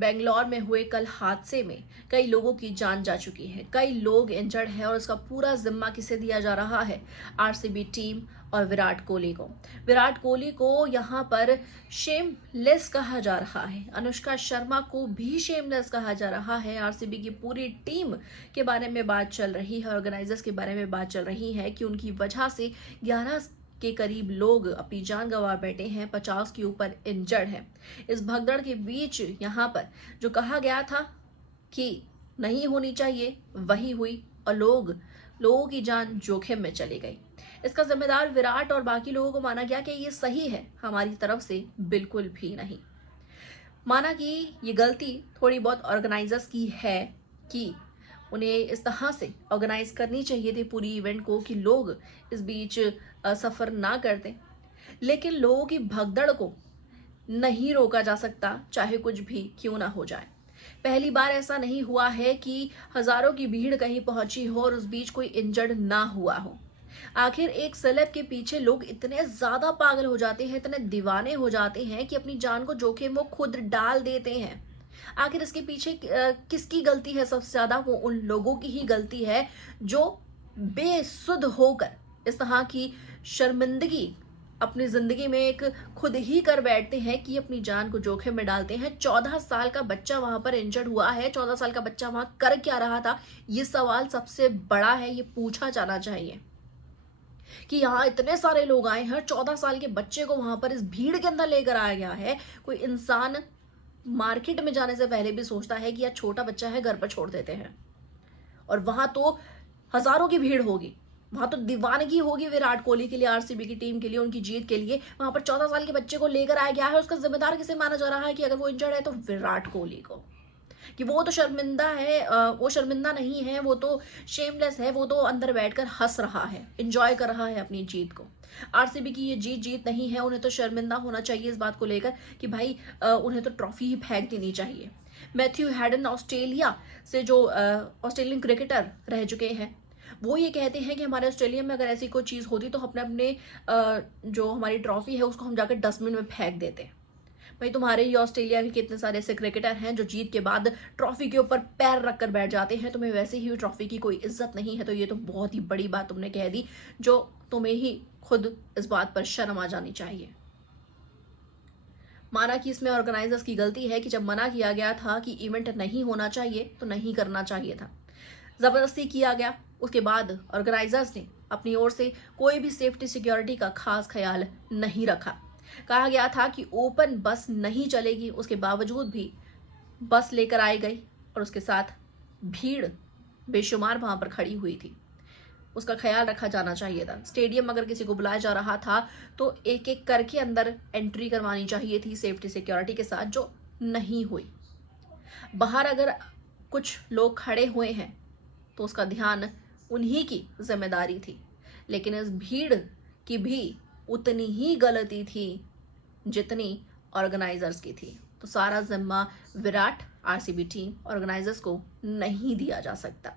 बेंगलोर में हुए कल हादसे में कई लोगों की जान जा चुकी है, कई लोग इंजर्ड हैं और इसका पूरा जिम्मा किसे दिया जा रहा है? आरसीबी टीम और विराट कोहली को। विराट कोहली को यहाँ पर शेमलेस कहा जा रहा है, अनुष्का शर्मा को भी शेमलेस कहा जा रहा है। आरसीबी की पूरी टीम के बारे में बात चल रही है, ऑर्गेनाइजर्स के बारे में बात चल रही है कि उनकी वजह से 11 के करीब लोग अपनी जान गंवा बैठे हैं, 50 के ऊपर इंजर्ड हैं। इस भगदड़ के बीच यहाँ पर जो कहा गया था कि नहीं होनी चाहिए वही हुई और लोगों की जान जोखिम में चली गई। इसका जिम्मेदार विराट और बाकी लोगों को माना गया कि ये सही है, हमारी तरफ से बिल्कुल भी नहीं। माना कि ये गलती थोड़ी बहुत ऑर्गेनाइजर्स की है कि उन्हें इस तरह से ऑर्गेनाइज करनी चाहिए थी पूरी इवेंट को कि लोग इस बीच सफर ना करते, लेकिन लोगों की भगदड़ को नहीं रोका जा सकता, चाहे कुछ भी क्यों ना हो जाए। पहली बार ऐसा नहीं हुआ है कि हजारों की भीड़ कहीं पहुंची हो और उस बीच कोई इंजर्ड ना हुआ हो। आखिर एक सेलेब के पीछे लोग इतने ज्यादा पागल हो जाते हैं, इतने दीवाने हो जाते हैं कि अपनी जान को जोखिम वो खुद डाल देते हैं। आखिर इसके पीछे किसकी गलती है? सबसे ज्यादा वो उन लोगों की ही गलती है जो बेसुध होकर इस तरह की शर्मिंदगी अपनी जिंदगी में एक खुद ही कर बैठते हैं कि अपनी जान को जोखिम में डालते हैं। 14 साल का बच्चा वहां पर इंजर्ड हुआ है। 14 साल का बच्चा वहां कर क्या रहा था? ये सवाल सबसे बड़ा है, ये पूछा जाना चाहिए कि यहाँ इतने सारे लोग आए हैं, 14 साल के बच्चे को वहां पर इस भीड़ के अंदर लेकर आया गया है। कोई इंसान मार्केट में जाने से पहले भी सोचता है कि यार छोटा बच्चा है, घर पर छोड़ देते हैं। और वहां तो हजारों की भीड़ होगी, वहां तो दीवानगी होगी विराट कोहली के लिए, आरसीबी की टीम के लिए, उनकी जीत के लिए। वहां पर 14 साल के बच्चे को लेकर आया गया है। उसका जिम्मेदार किसे माना जा रहा है कि अगर वो इंजर्ड है तो विराट कोहली को, कि वो तो शर्मिंदा है। वो शर्मिंदा नहीं है, वो तो शेमलेस है, वो तो अंदर बैठकर हंस रहा है, एंजॉय कर रहा है अपनी जीत को। आरसीबी की ये जीत नहीं है, उन्हें तो शर्मिंदा होना चाहिए इस बात को लेकर कि भाई उन्हें तो ट्रॉफी ही फेंक देनी चाहिए। मैथ्यू हैडन ऑस्ट्रेलिया से जो ऑस्ट्रेलियन क्रिकेटर रह चुके हैं, वो ये कहते हैं कि हमारे ऑस्ट्रेलिया में अगर ऐसी कोई चीज होती तो अपने अपने जो हमारी ट्रॉफी है उसको हम जाकर डस्टबिन में फेंक देते। भाई तुम्हारे ही ऑस्ट्रेलिया के कितने सारे ऐसे क्रिकेटर हैं जो जीत के बाद ट्रॉफी के ऊपर पैर रखकर बैठ जाते हैं, तुम्हें वैसे ही ट्रॉफी की कोई इज्जत नहीं है। तो ये तो बहुत ही बड़ी बात तुमने कह दी, जो तुम्हें ही खुद इस बात पर शर्म आ जानी चाहिए। माना कि इसमें ऑर्गेनाइजर्स की गलती है कि जब मना किया गया था कि इवेंट नहीं होना चाहिए तो नहीं करना चाहिए था, जबरदस्ती किया गया। उसके बाद ऑर्गेनाइजर्स ने अपनी ओर से कोई भी सेफ्टी सिक्योरिटी का खास ख्याल नहीं रखा। कहा गया था कि ओपन बस नहीं चलेगी, उसके बावजूद भी बस लेकर आई गई और उसके साथ भीड़ बेशुमार वहां पर खड़ी हुई थी। उसका ख्याल रखा जाना चाहिए था। स्टेडियम अगर किसी को बुलाया जा रहा था तो एक एक करके अंदर एंट्री करवानी चाहिए थी सेफ्टी सिक्योरिटी के साथ, जो नहीं हुई। बाहर अगर कुछ लोग खड़े हुए हैं तो उसका ध्यान उन्हीं की जिम्मेदारी थी, लेकिन इस भीड़ की भी उतनी ही गलती थी जितनी ऑर्गेनाइजर्स की थी। तो सारा जिम्मा विराट, आरसीबी टीम, ऑर्गेनाइजर्स को नहीं दिया जा सकता।